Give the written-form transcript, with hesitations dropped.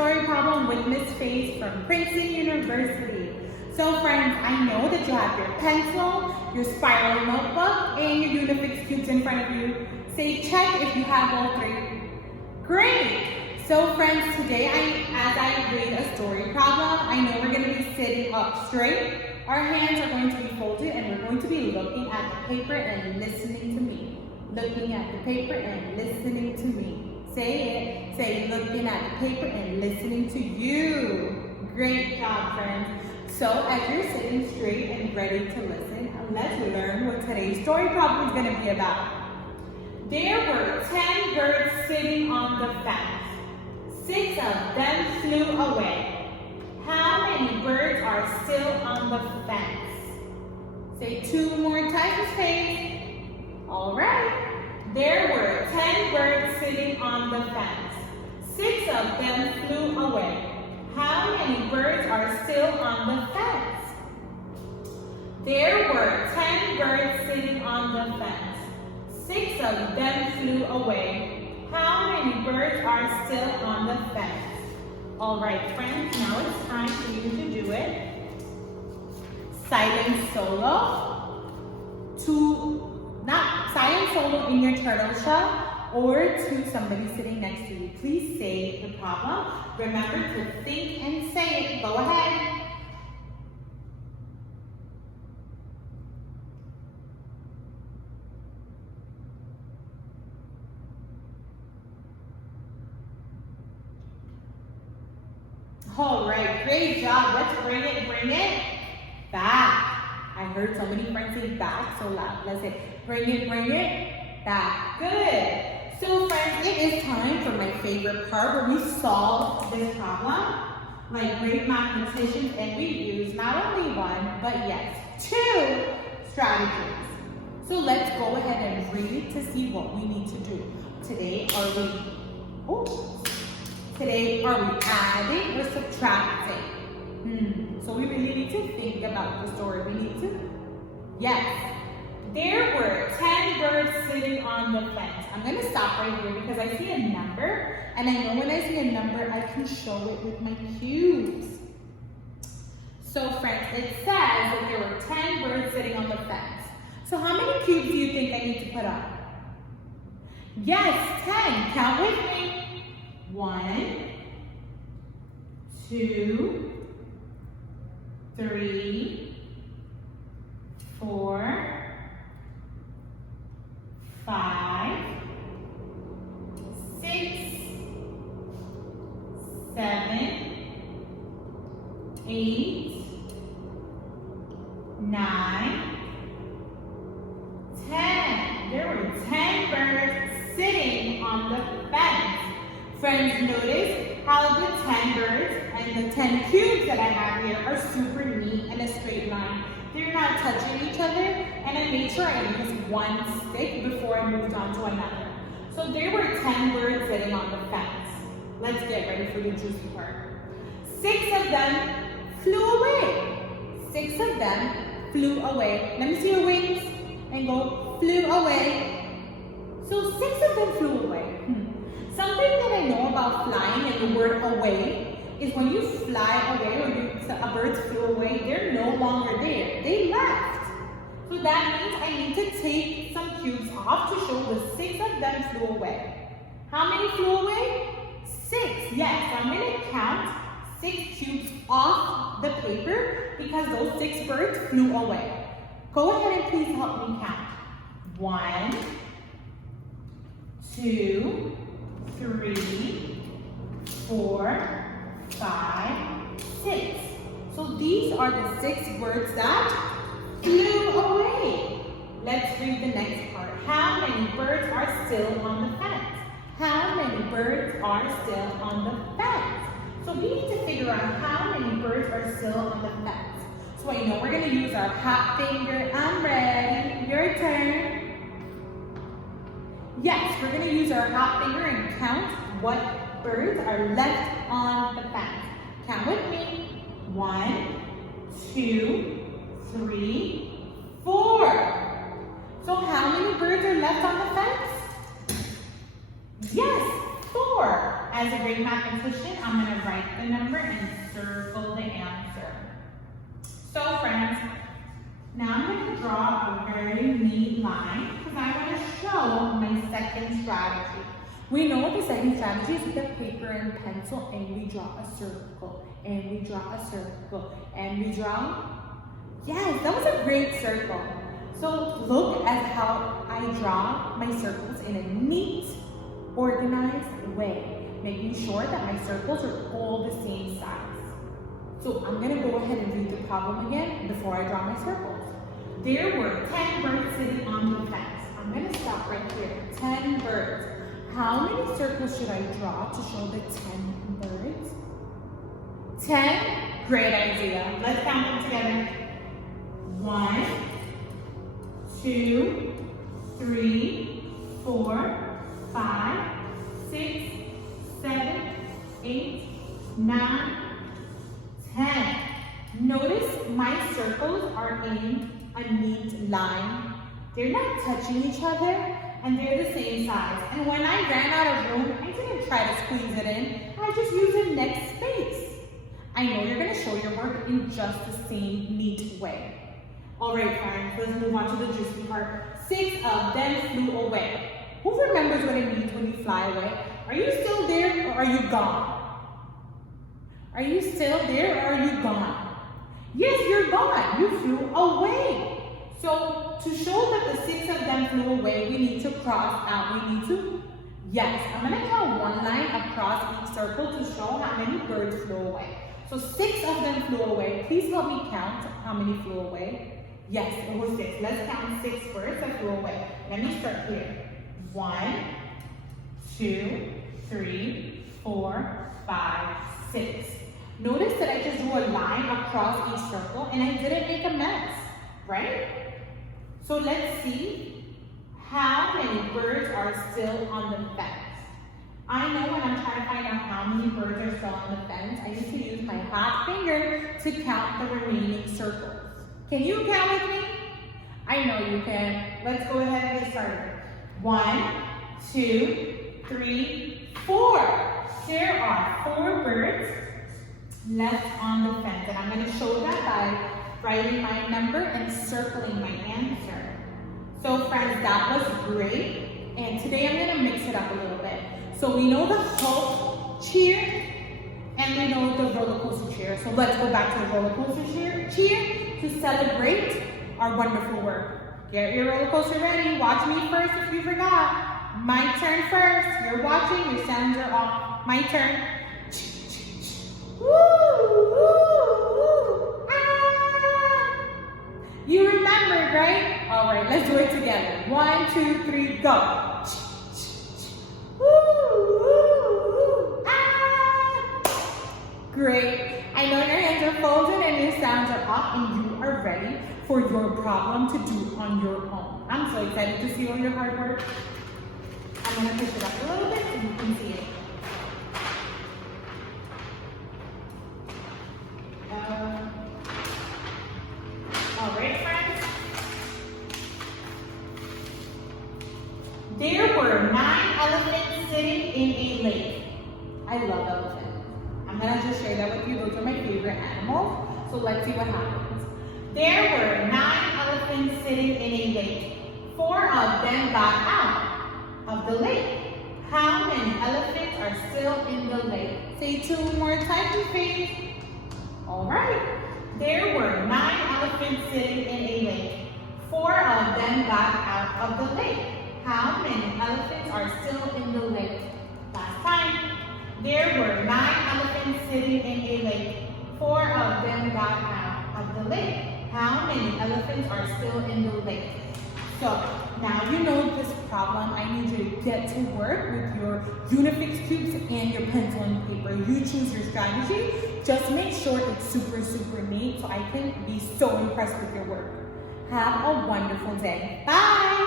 story problem with Miss Faith from Princeton University. So friends, I know that you have your pencil, your spiral notebook, and your Unifix cubes in front of you. Say check if you have all three. Great! So friends, today as I read a story problem, I know we're going to be sitting up straight. Our hands are going to be folded and we're going to be looking at the paper and listening to me. Looking at the paper and listening to me. Say it. Say looking at the paper and listening to you. Great job, friends. So as you're sitting straight and ready to listen, let's learn what today's story problem is going to be about. There were 10 birds sitting on the fence. 6 of them flew away. How many birds are still on the fence? Say 2 more times, Faith. All right. There were 10 birds sitting on the fence. 6 of them flew away. How many birds are still on the fence? There were 10 birds sitting on the fence. 6 of them flew away. How many birds are still on the fence? All right, friends, now it's time for you to do it. Silent solo. Not silent solo in your turtle shell or to somebody sitting next to you. Please say the problem. Remember to think and say it. Go ahead. All right, great job. Let's bring it back. I heard so many friends say back so loud. Let's say bring it back. Good. So friends, it is time for my favorite part where we solve this problem like great mathematicians, and we use not only one, but yes, 2 strategies. So let's go ahead and read to see what we need to do. Today, are we adding or subtracting? So we really need to think about the story. We need to, yes. There were 10 birds sitting on the fence. I'm going to stop right here because I see a number, and I know when I see a number, I can show it with my cubes. So friends, it says that there were 10 birds sitting on the fence. So how many cubes do you think I need to put up? Yes, 10. Count with me. 1, 2, 3, 4, 5, 6, 7, 8, 9, 10. There were 10 birds sitting on the fence. Friends, notice how the 10 birds and the 10 cubes that I have here are super neat in a straight line. They're not touching each other, and I made sure I used one stick before I moved on to another. So there were 10 birds sitting on the fence. Let's get ready for the juicy part. 6 of them flew away. 6 of them flew away. Let me see your wings and go flew away. So 6 of them flew away. Something that I know about flying and the word away is when you fly away or a bird flew away, they're no longer there. They left. So that means I need to take some cubes off to show the 6 of them flew away. How many flew away? 6. Yes, so I'm going to count 6 cubes off the paper because those 6 birds flew away. Go ahead and please help me count. 1, 2, 3, 4, 5, 6. So these are the 6 birds that flew away. Let's read the next part. How many birds are still on the fence? How many birds are still on the fence? So we need to figure out how many birds are still on the fence. So I know we're going to use our hot finger. I'm ready. Your turn. Yes, we're going to use our hot finger and count what birds are left on the fence. Count with me. 1, 2, 3, 4. So how many birds are left on the fence? Yes, 4. As a great mathematician, I'm going to write draw a very neat line because I want to show my second strategy. We know the second strategy is with a paper and pencil, and we draw a circle, and we draw a circle, and we draw. Yes, that was a great circle. So look at how I draw my circles in a neat, organized way, making sure that my circles are all the same size. So I'm gonna go ahead and read the problem again before I draw my circles. There were 10 birds sitting on the fence. I'm gonna stop right here. 10 birds. How many circles should I draw to show the 10 birds? 10? Great idea. Let's count them together. 1, 2, 3, 4, 5, 6, 7, 8, 9, 10. Notice my circles are in a neat line. They're not touching each other, and they're the same size. And when I ran out of room, I didn't try to squeeze it in. I just used the next space. I know you're gonna show your work in just the same neat way. All right, friends, let's move on to the juicy part. 6 of them flew away. Who remembers what it means when you fly away? Are you still there or are you gone? Are you still there or are you gone? Yes, you're gone. You flew away. So to show that the 6 of them flew away, we need to cross out. We need to, yes, I'm going to draw one line across each circle to show how many birds flew away. So 6 of them flew away. Please help me count how many flew away. Yes, it was 6. Let's count 6 birds that flew away. Let me start here. 1, 2, 3, 4, 5, 6. Notice that I just drew a line across each circle and I didn't make a mess, right? So let's see how many birds are still on the fence. I know when I'm trying to find out how many birds are still on the fence, I need to use my hot finger to count the remaining circles. Can you count with me? I know you can. Let's go ahead and get started. 1, 2, 3, 4. There are 4 birds left on the fence, and I'm going to show that by writing my number and circling my answer. So friends, that was great, and today I'm going to mix it up a little bit. So we know the Hulk cheer, and we know the roller coaster cheer. So let's go back to the roller coaster cheer to celebrate our wonderful work. Get your roller coaster ready. Watch me first if you forgot. My turn first. You're watching, your sounds are off. My turn. Woo, woo, woo, ah. You remembered, right? All right, let's do it together. 1, 2, 3, go. Woo, woo, woo, ah. Great. I know your hands are folded and your sounds are off and you are ready for your problem to do on your own. I'm so excited to see all your hard work. I'm going to push it up a little bit so you can see it. All right, friends. There were 9 elephants sitting in a lake. I love elephants. I'm going to just share that with you. Those are my favorite animals. So let's see what happens. There were 9 elephants sitting in a lake. 4 of them got out of the lake. How many elephants are still in the lake? Say 2 more times, please. All right. There were 9 elephants sitting in a lake. 4 of them got out of the lake. How many elephants are still in the lake? Last time. There were 9 elephants sitting in a lake. 4 of them got out of the lake. How many elephants are still in the lake? So, now you know this problem. I need you to get to work with your Unifix cubes and your pencil and paper. You choose your strategy. Just make sure it's super, super neat so I can be so impressed with your work. Have a wonderful day. Bye!